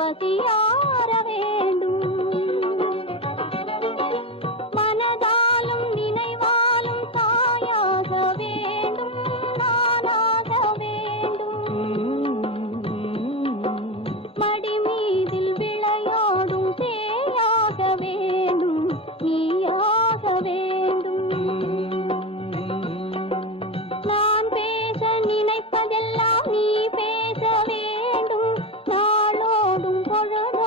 பசியார வேண்டும். மனதாலும் நினைவாலும் தாயாக வேண்டும், நானாக வேண்டும். மடி மீதில் விளையாடும் சேயாக வேண்டும், நீயாக வேண்டும். நான் பேச நினைப்பதெல்லாம் நீ பேச வேண்டும், நாளோடும் பொழுது